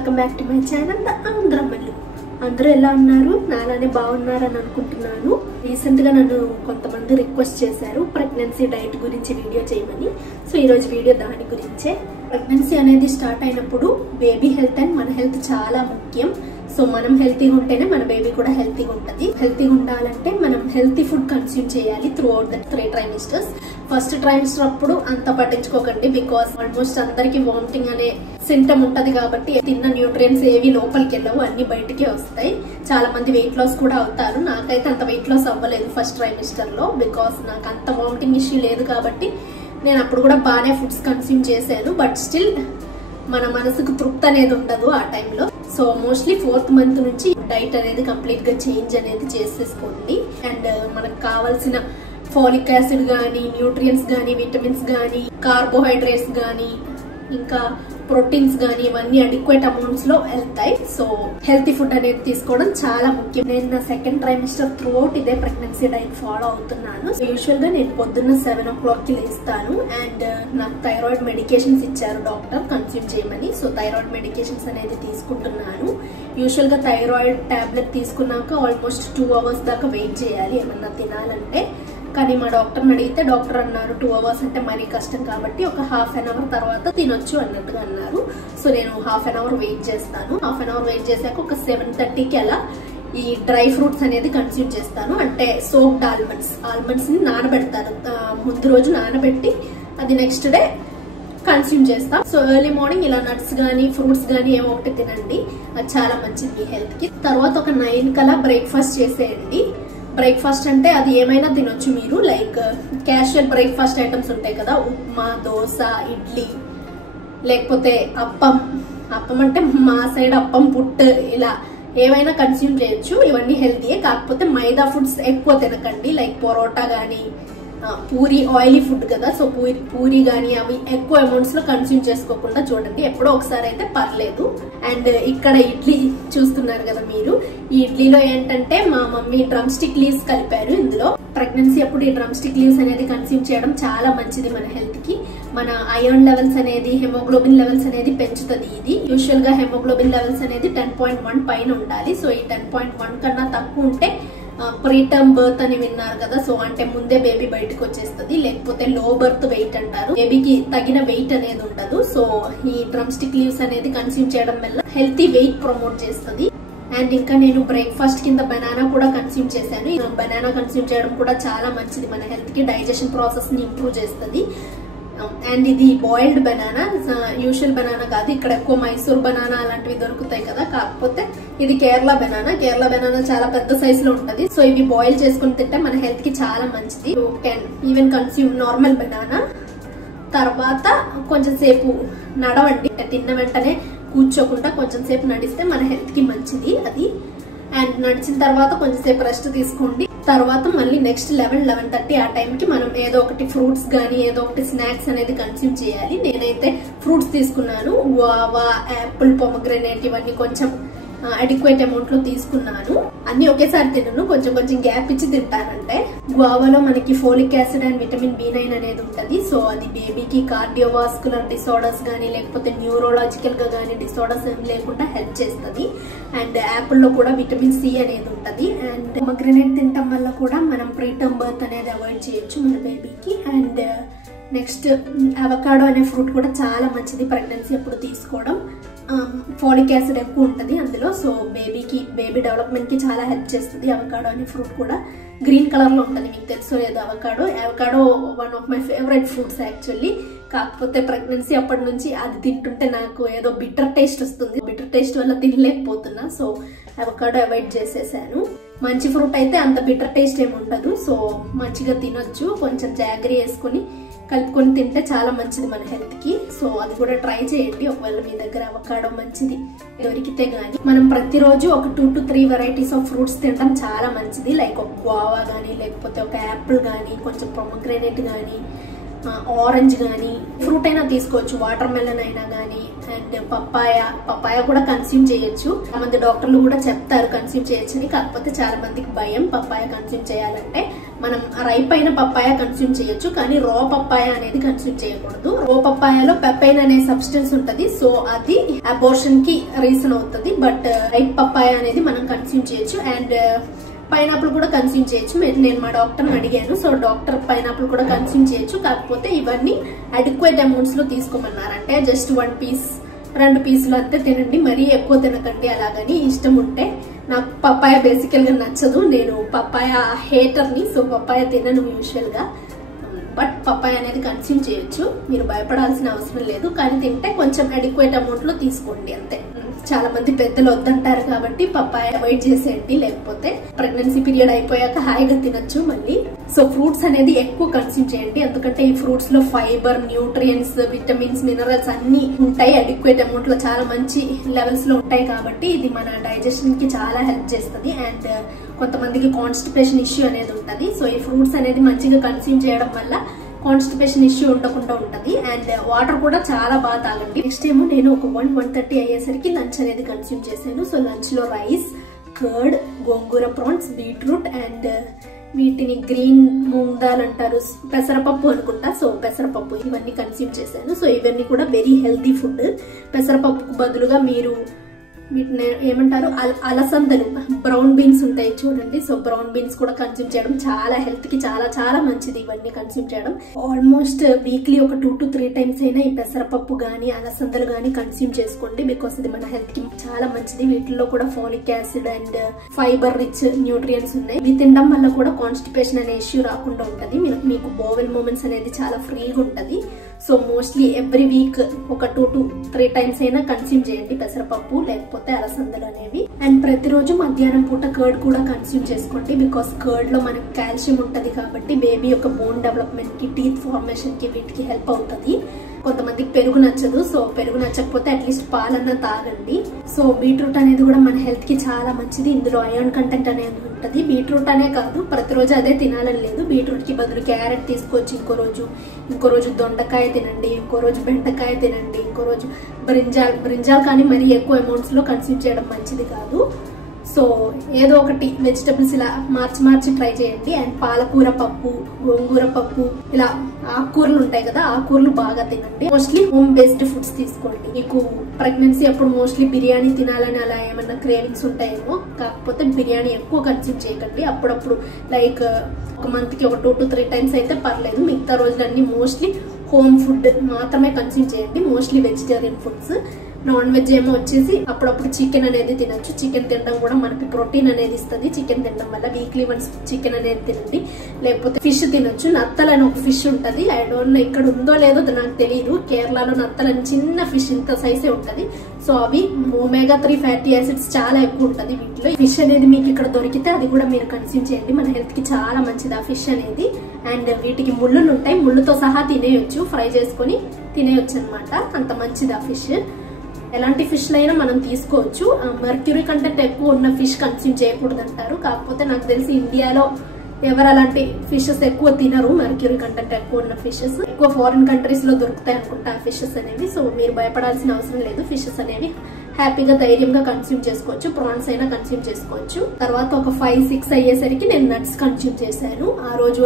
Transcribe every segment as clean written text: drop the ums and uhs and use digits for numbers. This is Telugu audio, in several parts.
Welcome back to my channel the Andhrammalu. అందరూ ఎలా ఉన్నారు? నాలానే బాగున్నారని అనుకుంటున్నాను. రీసెంట్ గా నన్ను కొంతమంది రిక్వెస్ట్ చేశారు ప్రెగ్నెన్సీ డైట్ గురించి వీడియో చేయమని. సో ఈరోజు వీడియో దాని గురించే. ప్రెగ్నెన్సీ అనేది స్టార్ట్ అయినప్పుడు బేబీ హెల్త్ అండ్ మన హెల్త్ చాలా ముఖ్యం. సో మనం హెల్తీగా ఉంటేనే మన బేబీ కూడా హెల్తీగా ఉంటుంది. హెల్తీగా ఉండాలంటే మనం హెల్తీ ఫుడ్ కన్స్యూమ్ చేయాలి through out the 3 trimesters. First trimester అప్పుడు అంత పట్టించుకోకండి, బికాస్ ఆల్మోస్ట్ అందరికి వామిటింగ్ అనే సింటమ్ ఉంటది కాబట్టి తిన్న న్యూట్రియన్స్ ఏవి లోపలికి వెళ్ళవు, అన్ని బయటికే వస్తాయి. చాలా మంది వెయిట్ లాస్ కూడా అవుతారు. నాకైతే అంత వెయిట్ లాస్ అవ్వలేదు ఫస్ట్ ట్రైమిస్టర్ లో, బికాస్ నాకు అంత వామిటింగ్ ఇష్యూ లేదు కాబట్టి నేను అప్పుడు కూడా బాగానే ఫుడ్స్ కన్స్యూమ్ చేశాను. బట్ స్టిల్ మన మనసుకు తృప్తి అనేది ఉండదు ఆ టైంలో. సో మోస్ట్లీ 4th మంత్ నుంచి డైట్ అనేది కంప్లీట్ గా చేంజ్ అనేది చేసేసుకోండి. అండ్ మనకు కావాల్సిన ఫోలిక్ యాసిడ్ గానీ, న్యూట్రియన్స్ గానీ, విటమిన్స్ గానీ, కార్బోహైడ్రేట్స్ గానీ, ఇంకా ప్రోటీన్స్ గానీ ఇవన్నీ అడిక్వేట్ అమౌంట్స్ లో వెళ్తాయి. సో హెల్తీ ఫుడ్ అనేది తీసుకోవడం చాలా ముఖ్యం. నేను నా 2nd ట్రైమిస్టర్ త్రూ అవుట్ ఇదే ప్రెగ్నెన్సీ డైట్ ఫాలో అవుతున్నాను. యూజువల్ గా నేను పొద్దున్న 7 o'clock కి లేస్తాను. అండ్ నాకు థైరాయిడ్ మెడికేషన్స్ ఇచ్చారు డాక్టర్ కన్స్యూమ్ చేయమని. సో థైరాయిడ్ మెడికేషన్స్ అనేది తీసుకుంటున్నాను. యూజువల్ గా థైరాయిడ్ టాబ్లెట్ తీసుకున్నాక ఆల్మోస్ట్ 2 hours దాకా వెయిట్ చేయాలి ఏమన్నా తినాలంటే. కానీ మా డాక్టర్ని అడిగితే డాక్టర్ అన్నారు 2 hours అంటే మరీ కష్టం కాబట్టి ఒక ½ an hour తర్వాత తినొచ్చు అన్నట్టుగా అన్నారు. సో నేను ½ an hour వెయిట్ చేస్తాను. ½ an hour వెయిట్ చేశాక ఒక 7:30కి అలా ఈ డ్రై ఫ్రూట్స్ అనేది కన్స్యూమ్ చేస్తాను. అంటే సోక్డ్ ఆల్మండ్స్ ని నానబెడతారు, ముందు రోజు నానబెట్టి అది నెక్స్ట్ డే కన్స్యూమ్ చేస్తాం. సో ఎర్లీ మార్నింగ్ ఇలా నట్స్ గానీ ఫ్రూట్స్ గానీ ఏమో ఒకటి తినండి, అది చాలా మంచిది మీ హెల్త్ కి. తర్వాత ఒక 9 కలా బ్రేక్ఫాస్ట్ చేసేయండి. బ్రేక్ఫాస్ట్ అంటే అది ఏమైనా తినొచ్చు మీరు, లైక్ క్యాషువల్ బ్రేక్ఫాస్ట్ ఐటమ్స్ ఉంటాయి కదా, ఉప్మా, దోశ, ఇడ్లీ, లేకపోతే అప్పం అంటే మా సైడ్ అప్పం, పుట్టు, ఇలా ఏమైనా కన్స్యూమ్ చేయొచ్చు. ఇవన్నీ హెల్తీయే, కాకపోతే మైదా ఫుడ్స్ ఎక్కువ తినకండి. లైక్ పొరోటా గానీ, పూరి ఆయిలీ ఫుడ్ కదా, సో పూరి గానీ అవి ఎక్కువ అమౌంట్స్ లో కన్స్యూమ్ చేసుకోకుండా చూడండి. ఎప్పుడో ఒకసారి అయితే పర్లేదు. అండ్ ఇక్కడ ఇడ్లీ చూస్తున్నారు కదా మీరు, ఈ ఇడ్లీలో ఏంటంటే మా మమ్మీ డ్రమ్ స్టిక్ లీవ్స్ కలిపారు ఇందులో. ప్రెగ్నెన్సీ అప్పుడు ఈ డ్రమ్ స్టిక్ లీవ్స్ అనేది కన్స్యూమ్ చేయడం చాలా మంచిది మన హెల్త్ కి. మన ఐరన్ లెవెల్స్ అనేది, హెమోగ్లోబిన్ లెవెల్స్ అనేది పెంచుతుంది ఇది. యూజువల్ గా హెమోగ్లోబిన్ లెవెల్స్ అనేది 10.1 పైన ఉండాలి. సో ఈ 10.1 కన్నా తక్కువ ఉంటే ప్రీటర్మ్ బర్త్ అని విన్నారు కదా, సో అంటే ముందే బేబీ బయటకు వచ్చేస్తుంది. లేకపోతే లో బర్త్ వెయిట్ అంటారు, బేబీకి తగిన వెయిట్ అనేది ఉండదు. సో ఈ డ్రమ్ స్టిక్ లీవ్స్ అనేది కన్స్యూమ్ చేయడం వల్ల హెల్తీ వెయిట్ ప్రమోట్ చేస్తుంది. అండ్ ఇంకా నేను బ్రేక్ఫాస్ట్ కింద బనానా కూడా కన్స్యూమ్ చేశాను. బనానా కన్స్యూమ్ చేయడం కూడా చాలా మంచిది మన హెల్త్ కి, డైజెషన్ ప్రాసెస్ ని ఇంప్రూవ్ చేస్తుంది. అండ్ ఇది బాయిల్డ్ బనానా, యూజువల్ బనానా కాదు. ఇక్కడ ఎక్కువ మైసూర్ బనానా అలాంటివి దొరుకుతాయి కదా, కాకపోతే ఇది కేరళ బనానా చాలా పెద్ద సైజ్ లో ఉంటది. సో ఇవి బాయిల్ చేసుకుని తింటే మన హెల్త్ కి చాలా మంచిది. You can even consume normal banana. తర్వాత కొంచెం సేపు నడవండి, తిన్న వెంటనే కూర్చోకుండా కొంచెం సేపు నడిస్తే మన హెల్త్ కి మంచిది అది. అండ్ నడిచిన తర్వాత కొంచెం సేపు రెస్ట్ తీసుకోండి. తర్వాత మళ్ళీ నెక్స్ట్ 11-11:30 ఆ టైంకి మనం ఏదో ఒకటి ఫ్రూట్స్ గానీ ఏదో ఒకటి స్నాక్స్ అనేది కన్స్యూమ్ చేయాలి. నేనైతే ఫ్రూట్స్ తీసుకున్నాను, గువావా, యాపిల్, పొమగ్రెనేట్ ఇవన్నీ కొంచెం అడిక్వేట్ అమౌంట్ లో తీసుకున్నాను. అన్ని ఒకేసారి తినను, కొంచెం కొంచెం గ్యాప్ ఇచ్చి తింటానంటే. గువావాలో మనకి folic acid and vitamin B9 అనేది ఉంటది. సో అది బేబీకి కార్డియోవాస్కులర్ డిసార్డర్స్ గానీ లేకపోతే న్యూరోలాజికల్ గా గానీ డిసార్డర్స్ ఏం లేకుండా హెల్ప్ చేస్తుంది. అండ్ యాపిల్ లో కూడా విటమిన్ C అనేది ఉంటది. అండ్ పొమగ్రెనేట్ తినటం వల్ల కూడా మనం ప్రీటర్మ్ బర్త్ అనేది అవాయిడ్ చేయొచ్చు మన బేబీకి. అండ్ నెక్స్ట్ అవకాడో అనే ఫ్రూట్ కూడా చాలా మంచిది ప్రెగ్నెన్సీ అప్పుడు తీసుకోవడం. ఫోలిక్ యాసిడ్ ఎక్కువ ఉంటుంది అందులో. సో బేబీ డెవలప్మెంట్ కి చాలా హెల్ప్ చేస్తుంది అవకాడో అనే ఫ్రూట్ కూడా. గ్రీన్ కలర్ లో ఉంటుంది, మీకు తెలుసో లేదు avocado one of my favourite fruits actually. కాకపోతే ప్రెగ్నెన్సీ అప్పటి నుంచి అది తింటుంటే నాకు ఏదో బిటర్ టేస్ట్ వస్తుంది, బిటర్ టేస్ట్ వల్ల తినలేకపోతున్నా. సో అవకాడో అవాయిడ్ చేసేసాను. మంచి ఫ్రూట్ అయితే అంత బిటర్ టేస్ట్ ఏమి ఉండదు, సో మంచిగా తినొచ్చు. కొంచెం జాగరీ వేసుకుని కలుపుకొని తింటే చాలా మంచిది మన హెల్త్ కి. సో అది కూడా ట్రై చేయండి ఒకవేళ మీ దగ్గర అవకాడో మంచిది దొరికితే గానీ. మనం ప్రతిరోజు ఒక 2 to 3 వెరైటీస్ ఆఫ్ ఫ్రూట్స్ తినడం చాలా మంచిది. లైక్ ఒక గువావా గానీ లేకపోతే ఒక యాపిల్ గానీ కొంచెం పొమగ్రెనేట్ గానీ ఆరెంజ్ కానీ ఫ్రూట్ అయినా తీసుకోవచ్చు, వాటర్ మెలన్ అయినా కానీ, అండ్ పప్పాయ కూడా కన్స్యూమ్ చేయొచ్చు. చాలా మంది డాక్టర్లు కూడా చెప్తారు కన్స్యూమ్ చేయొచ్చు అని, కాకపోతే చాలా మందికి భయం పప్పాయ కన్స్యూమ్ చేయాలంటే. మనం రైప్ అయిన పప్పాయ కన్స్యూమ్ చేయొచ్చు, కానీ రా పప్పాయ అనేది కన్స్యూమ్ చేయకూడదు. రా పప్పాయలో పెపైన్ అనే సబ్స్టెన్స్ ఉంటది, సో అది అబార్షన్ కి రీజన్ అవుతుంది. బట్ రైప్ పప్పాయ అనేది మనం కన్స్యూమ్ చేయొచ్చు. అండ్ పైనాపిల్ కూడా కన్స్యూమ్ చేయొచ్చు. నేను మా డాక్టర్ని అడిగాను, సో డాక్టర్ పైనాపిల్ కూడా కన్స్యూమ్ చేయొచ్చు, కాకపోతే ఇవన్నీ అడిక్వేట్ అమౌంట్స్ లో తీసుకోమన్నారు. అంటే జస్ట్ 1 పీస్ 2 పీసులు అంతే తినండి, మరీ ఎక్కువ తినకండి. అలాగని ఇష్టం ఉంటే, నాకు పప్పాయ బేసికల్ గా నచ్చదు, నేను పప్పాయ హేటర్ని, సో పప్పాయ తినను యూజువల్ గా. బట్ పప్పాయ అనేది కన్స్యూమ్ చేయొచ్చు, మీరు భయపడాల్సిన అవసరం లేదు. కానీ తింటే కొంచెం అడిక్వేట్ అమౌంట్ లో తీసుకోండి అంతే. చాలా మంది పెద్దలు వద్దంటారు కాబట్టి పప్పాయ అవాయిడ్ చేసేయండి, లేకపోతే ప్రెగ్నెన్సీ పీరియడ్ అయిపోయాక హాయిగా తినొచ్చు మళ్ళీ. సో ఫ్రూట్స్ అనేది ఎక్కువ కన్స్యూమ్ చేయండి, ఎందుకంటే ఈ ఫ్రూట్స్ లో ఫైబర్, న్యూట్రియన్స్, విటమిన్స్, మినరల్స్ అన్ని ఉంటాయి. అడిక్వేట్ అమౌంట్ లో చాలా మంచి లెవెల్స్ లో ఉంటాయి కాబట్టి ఇది మన డైజెషన్ కి చాలా హెల్ప్ చేస్తుంది. అండ్ కొంతమందికి కాన్స్టిపేషన్ ఇష్యూ అనేది ఉంటుంది, సో ఈ ఫ్రూట్స్ అనేది మంచిగా కన్స్యూమ్ చేయడం వల్ల కాన్స్టిపేషన్ ఇష్యూ ఉండకుండా ఉంటది. అండ్ వాటర్ కూడా చాలా బాగా తాగండి. నెక్స్ట్ ఏమో నేను ఒక 1:30 అయ్యేసరికి లంచ్ అనేది కన్స్యూమ్ చేశాను. సో లంచ్ లో rice, curd, gongura prawns, beetroot and వీటిని గ్రీన్ మూంగ్ దాల్ అంటారు, పెసరపప్పు అనుకుంటా, సో పెసరపప్పు ఇవన్నీ కన్స్యూమ్ చేశాను. సో ఇవన్నీ కూడా వెరీ హెల్తీ ఫుడ్. పెసరపప్పుకు బదులుగా మీరు వీటిని ఏమంటారు, అలసందలు, బ్రౌన్ బీన్స్ ఉంటాయి చూడండి, సో బ్రౌన్ బీన్స్ కూడా కన్స్యూమ్ చేయడం చాలా హెల్త్ కి చాలా చాలా మంచిది. ఇవన్నీ కన్స్యూమ్ చేయడం ఆల్మోస్ట్ వీక్లీ ఒక 2 to 3 times అయినా ఈ పెసరపప్పు గానీ అలసందలు గానీ కన్స్యూమ్ చేసుకోండి, బికాస్ ఇది మన హెల్త్ కి చాలా మంచిది. వీటిలో కూడా folic acid and fibre rich nutrients ఉన్నాయి. ఇవి తినడం వల్ల కూడా కాన్స్టిపేషన్ అనే ఇష్యూ రాకుండా ఉంటది. మీకు బోవెల్ మూమెంట్స్ అనేది చాలా ఫ్రీగా ఉంటది. సో మోస్ట్లీ ఎవ్రీ వీక్ ఒక 2 to 3 times అయినా కన్స్యూమ్ చేయండి పెసరపప్పు లేకపోతే అలసందలు అనేవి. అండ్ ప్రతిరోజు మధ్యాహ్నం పూట కర్డ్ కూడా కన్స్యూమ్ చేసుకోండి, బికాస్ కర్డ్ లో మనకి కాల్షియం ఉంటది కాబట్టి బేబీ యొక్క బోన్ డెవలప్మెంట్ కి, టీత్ ఫార్మేషన్ కి వీటికి హెల్ప్ అవుతుంది. కొంతమందికి పెరుగు నచ్చదు, సో పెరుగు నచ్చకపోతే అట్లీస్ట్ పాలన్నా తాగండి. సో బీట్రూట్ అనేది కూడా మన హెల్త్ కి చాలా మంచిది, ఇందులో ఐరన్ కంటెంట్ అనేది ఉంటది. బీట్రూట్ అనే కాదు, ప్రతిరోజు అదే తినాలని లేదు. బీట్రూట్ కి బదులు క్యారెట్ తీసుకోవచ్చు, ఇంకో రోజు దొండకాయ తినండి, ఇంకో రోజు బెండకాయ తినండి, ఇంకో రోజు బ్రింజాల్ కానీ మరీ ఎక్కువ అమౌంట్స్ లో కన్స్యూమ్ చేయడం మంచిది కాదు. సో ఏదో ఒకటి వెజిటబుల్స్ ఇలా మార్చి ట్రై చేయండి. అండ్ పాలకూర పప్పు, గోంగూర పప్పు, ఇలా ఆకుకూరలు ఉంటాయి కదా, ఆకుకూరలు బాగా తినండి. మోస్ట్లీ హోమ్ బేస్డ్ ఫుడ్స్ తీసుకోండి. మీకు ప్రెగ్నెన్సీ అప్పుడు మోస్ట్లీ బిర్యానీ తినాలని అలా ఏమన్నా క్రేవింగ్స్ ఉంటాయేమో, కాకపోతే బిర్యానీ ఎక్కువ కన్స్యూమ్ చేయకండి. అప్పుడప్పుడు లైక్ ఒక మంత్ కి ఒక 2 to 3 times అయితే పర్లేదు. మిగతా రోజులన్నీ మోస్ట్లీ హోమ్ ఫుడ్ మాత్రమే కన్స్యూమ్ చేయండి, mostly vegetarian foods. Non veg ఏమో వచ్చేసి అప్పుడప్పుడు చికెన్ అనేది తినొచ్చు. చికెన్ తినడం కూడా మనకి ప్రోటీన్ అనేది ఇస్తుంది. చికెన్ తినడం వల్ల వీక్లీ వన్స్ చికెన్ అనేది తినండి. లేకపోతే ఫిష్ తినొచ్చు. నత్తల్ అని ఒక ఫిష్ ఉంటది, ఐ డోంట్ నో ఇక్కడ ఉందో లేదో నాకు తెలియదు. కేరళలో నత్తల్ అని చిన్న ఫిష్ ఇంత సైజే ఉంటది. సో అవి omega-3 ఫ్యాటీ యాసిడ్స్ చాలా ఎక్కువ ఉంటది వీటిలో. ఫిష్ అనేది మీకు ఇక్కడ దొరికితే అది కూడా మీరు కన్స్యూమ్ చేయండి, మన హెల్త్ కి చాలా మంచిది ఆ ఫిష్ అనేది. అండ్ వీటికి ముళ్ళులు ఉంటాయి, ముళ్ళుతో సహా తినేయొచ్చు, ఫ్రై చేసుకొని తినేయొచ్చు అనమాట, అంత మంచిది ఆ ఫిష్. ఎలాంటి ఫిష్లు అయినా మనం తీసుకోవచ్చు. మర్క్యూరీ కంటెంట్ ఎక్కువ ఉన్న ఫిష్ కన్స్యూమ్ చేయకూడదు అంటారు, కాకపోతే నాకు తెలిసి ఇండియాలో ఎవరు అలాంటి ఫిషెస్ ఎక్కువ తినరు. మర్క్యూరీ కంటెంట్ ఎక్కువ ఉన్న ఫిషెస్ ఎక్కువ ఫారిన్ కంట్రీస్ లో దొరుకుతాయి అనుకుంటా ఆ ఫిషెస్ అనేవి. సో మీరు భయపడాల్సిన అవసరం లేదు, ఫిషెస్ అనేవి హ్యాపీగా ధైర్యంగా కన్స్యూమ్ చేసుకోవచ్చు. ప్రాన్స్ అయినా కన్స్యూమ్ చేసుకోవచ్చు. తర్వాత ఒక 5-6 అయ్యేసరికి నేను నట్స్ కన్స్యూమ్ చేశాను. ఆ రోజు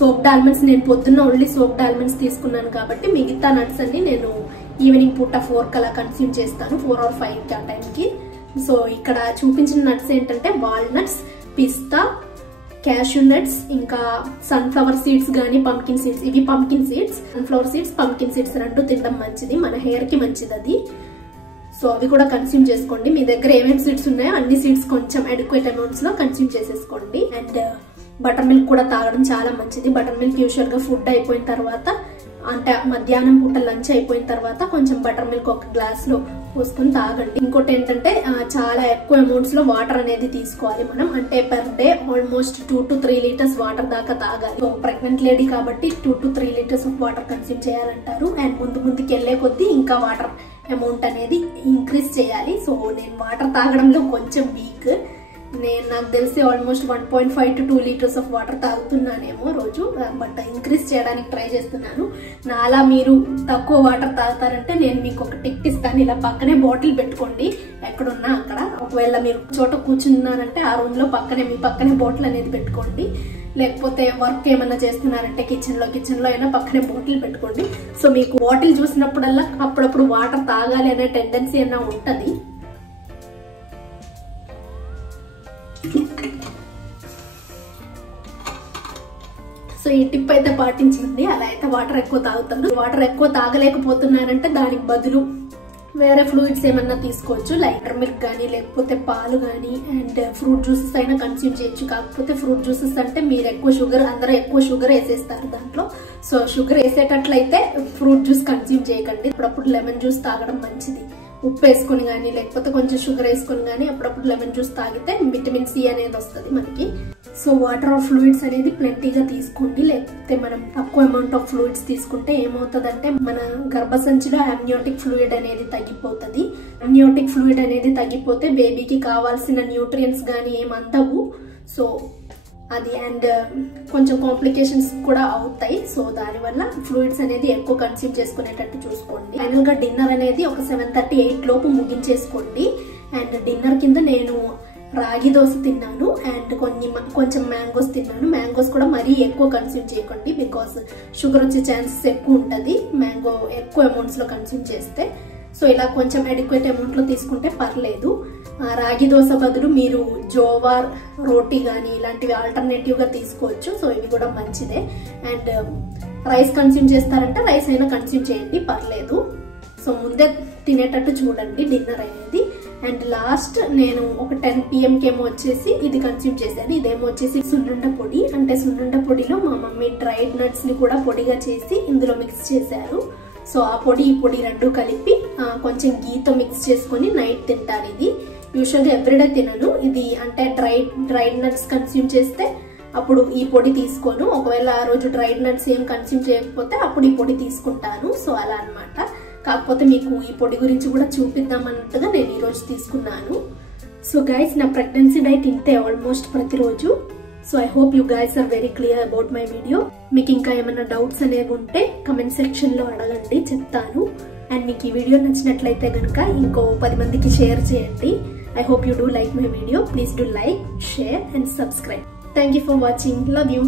సోప్డ్ ఆల్మండ్స్, నేను పొద్దున్న ఓన్లీ సోప్డ్ ఆల్మండ్స్ తీసుకున్నాను కాబట్టి మిగతా నట్స్ అన్ని నేను ఈవినింగ్ పూట 4 అలా కన్స్యూమ్ చేస్తాను, 4 or 5 ఆ టైంకి. సో ఇక్కడ చూపించిన నట్స్ ఏంటంటే వాల్నట్స్, పిస్తా, క్యాష్యూ నట్స్, ఇంకా సన్ఫ్లవర్ సీడ్స్ గానీ పంకిన్ సీడ్స్. ఇవి pumpkin seeds, sunflower seeds, pumpkin seeds రెండు తినడం మంచిది, మన హెయిర్ కి మంచిది అది. సో అవి కూడా కన్స్యూమ్ చేసుకోండి. మీ దగ్గర ఏమేమి సీడ్స్ ఉన్నాయో అన్ని సీడ్స్ కొంచెం అడిక్వేట్ అమౌంట్స్ లో కన్స్యూమ్ చేసేసుకోండి. అండ్ బటర్ మిల్క్ కూడా తాగడం చాలా మంచిది. బటర్ మిల్క్ యూజువల్ గా ఫుడ్ అయిపోయిన తర్వాత, అంటే మధ్యాహ్నం పూట లంచ్ అయిపోయిన తర్వాత కొంచెం బటర్ మిల్క్ ఒక గ్లాస్ లో పోసుకొని తాగండి. ఇంకోటి ఏంటంటే చాలా ఎక్కువ అమౌంట్స్ లో వాటర్ అనేది తీసుకోవాలి మనం, అంటే per day almost 2 to 3 liters water దాకా తాగాలి. ప్రెగ్నెంట్ లేడీ కాబట్టి 2 to 3 liters of water consume చేయాలంటారు. అండ్ ముందుకు వెళ్లే కొద్దీ ఇంకా వాటర్ అమౌంట్ అనేది ఇంక్రీజ్ చేయాలి. సో నేను వాటర్ తాగడంలో కొంచెం వీక్, నేను నాకు తెలిసి almost 1.5 to 2 liters of water తాగుతున్నానేమో రోజు. బట్ ఇంక్రీజ్ చేయడానికి ట్రై చేస్తున్నాను. నాలా మీరు తక్కువ వాటర్ తాగుతారంటే నేను మీకు ఒక టిప్ ఇస్తాను. ఇలా పక్కనే బాటిల్ పెట్టుకోండి ఎక్కడున్నా అక్కడ. ఒకవేళ మీరు చోట కూర్చున్నారంటే ఆ రూమ్ లో మీ పక్కనే బాటిల్ అనేది పెట్టుకోండి. లేకపోతే వర్క్ ఏమన్నా చేస్తున్నారంటే కిచెన్ లో అయినా పక్కనే బాటిల్ పెట్టుకోండి. సో మీకు బాటిల్ చూసినప్పుడల్లా అప్పుడప్పుడు వాటర్ తాగాలి అనే టెండెన్సీ అయినా ఉంటది. సో ఈ టిప్ అయితే పాటించండి. అలా అయితే వాటర్ ఎక్కువ తాగుతారు. వాటర్ ఎక్కువ తాగలేకపోతున్నారంటే దానికి బదులు వేరే ఫ్లూయిడ్స్ ఏమన్నా తీసుకోవచ్చు. లైక్ మిల్క్ కానీ లేకపోతే పాలు కానీ అండ్ ఫ్రూట్ జ్యూసెస్ అయినా కన్స్యూమ్ చేయొచ్చు. కాకపోతే ఫ్రూట్ జ్యూసెస్ అంటే మీరు అందరూ ఎక్కువ షుగర్ వేసేస్తారు దాంట్లో. సో షుగర్ వేసేటట్లయితే ఫ్రూట్ జ్యూస్ కన్స్యూమ్ చేయకండి. అప్పుడప్పుడు లెమన్ జ్యూస్ తాగడం మంచిది. ఉప్పు వేసుకుని కానీ లేకపోతే కొంచెం షుగర్ వేసుకుని కానీ అప్పుడప్పుడు లెమన్ జ్యూస్ తాగితే విటమిన్ సి అనేది వస్తుంది మనకి. సో వాటర్ ఆఫ్ ఫ్లూయిడ్స్ అనేది ప్లెంటీగా తీసుకోండి. లేకపోతే మనం తక్కువ అమౌంట్ ఆఫ్ ఫ్లూయిడ్స్ తీసుకుంటే ఏమవుతుందంటే మన గర్భసంచిలో అమ్నియోటిక్ ఫ్లూయిడ్ అనేది తగ్గిపోతుంది. అమ్నియోటిక్ ఫ్లూయిడ్ అనేది తగ్గిపోతే బేబీకి కావాల్సిన న్యూట్రియంట్స్ కానీ ఏం అందవు. సో అది అండ్ కొంచెం కాంప్లికేషన్స్ కూడా అవుతాయి. సో దానివల్ల ఫ్లూయిడ్స్ అనేది ఎక్కువ కన్స్యూమ్ చేసుకునేటట్టు చూసుకోండి. ఫైనల్ గా డిన్నర్ అనేది ఒక 7:30-8 లోపు ముగించేసుకోండి. అండ్ డిన్నర్ కింద నేను రాగి దోశ తిన్నాను అండ్ కొంచెం మ్యాంగోస్ తిన్నాను. మ్యాంగోస్ కూడా మరీ ఎక్కువ కన్స్యూమ్ చేయకండి బికాస్ షుగర్ వచ్చే ఛాన్సెస్ ఎక్కువ ఉంటుంది మ్యాంగో ఎక్కువ అమౌంట్స్ లో కన్స్యూమ్ చేస్తే. సో ఇలా కొంచెం అడిక్వేట్ అమౌంట్ లో తీసుకుంటే పర్లేదు. రాగి దోశ బదులు మీరు జోవార్ రోటీ కానీ ఇలాంటివి ఆల్టర్నేటివ్ గా తీసుకోవచ్చు. సో ఇవి కూడా మంచిదే. అండ్ రైస్ కన్స్యూమ్ చేస్తారంటే రైస్ అయినా కన్స్యూమ్ చేయండి, పర్లేదు. సో ముందే తినేటట్టు చూడండి డిన్నర్ అనేది. అండ్ లాస్ట్ నేను ఒక 10 PM కేమో వచ్చేసి ఇది కన్స్యూమ్ చేశాను. ఇదేమో వచ్చేసి సున్నుండ పొడి. అంటే సున్నుండ పొడిలో మా మమ్మీ డ్రైడ్ నట్స్ ని కూడా పొడిగా చేసి ఇందులో మిక్స్ చేశారు. సో ఆ పొడి ఈ పొడి రెండు కలిపి కొంచెం గీతో మిక్స్ చేసుకుని నైట్ తింటాను. ఇది యూజువల్గా ఎవ్రీడే తినను. ఇది అంటే డ్రైడ్ నట్స్ కన్స్యూమ్ చేస్తే అప్పుడు ఈ పొడి తీసుకోను. ఒకవేళ ఆ రోజు డ్రైడ్ నట్స్ ఏం కన్స్యూమ్ చేయకపోతే అప్పుడు ఈ పొడి తీసుకుంటాను. సో అలా అన్నమాట. కాకపోతే మీకు ఈ పొడి గురించి కూడా చూపిద్దాం అన్నట్టుగా నేను ఈ రోజు తీసుకున్నాను. సో గైస్ నా ప్రెగ్నెన్సీ డైట్ ఇంతే ఆల్మోస్ట్ ప్రతిరోజు. So I hope you guys are very clear about my video. మీకు ఇంకా ఏమైనా డౌట్స్ అనేవి ఉంటే కమెంట్ సెక్షన్ లో అడగండి, చెప్తాను. అండ్ మీకు ఈ వీడియో నచ్చినట్లయితే కనుక ఇంకో 10 మందికి షేర్ చేయండి. I hope you do like my video. Please do like, share and subscribe. Thank you for watching. Love you.